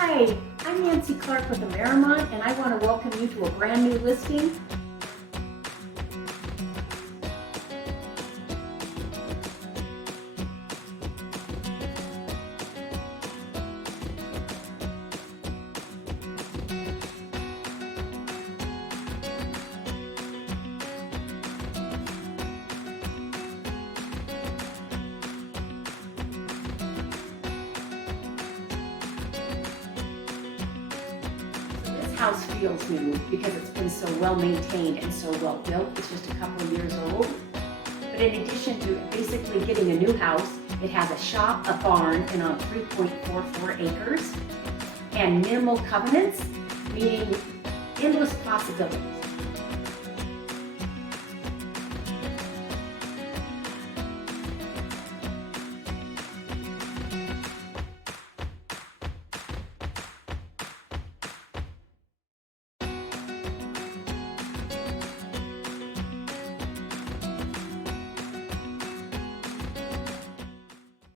Hi, I'm Nancy Clark with Amerimont, and I want to welcome you to a brand new listing. This house feels new because it's been so well maintained and so well built. It's just a couple of years old. But in addition to basically getting a new house, it has a shop, a barn, and on 3.44 acres, and minimal covenants, meaning endless possibilities.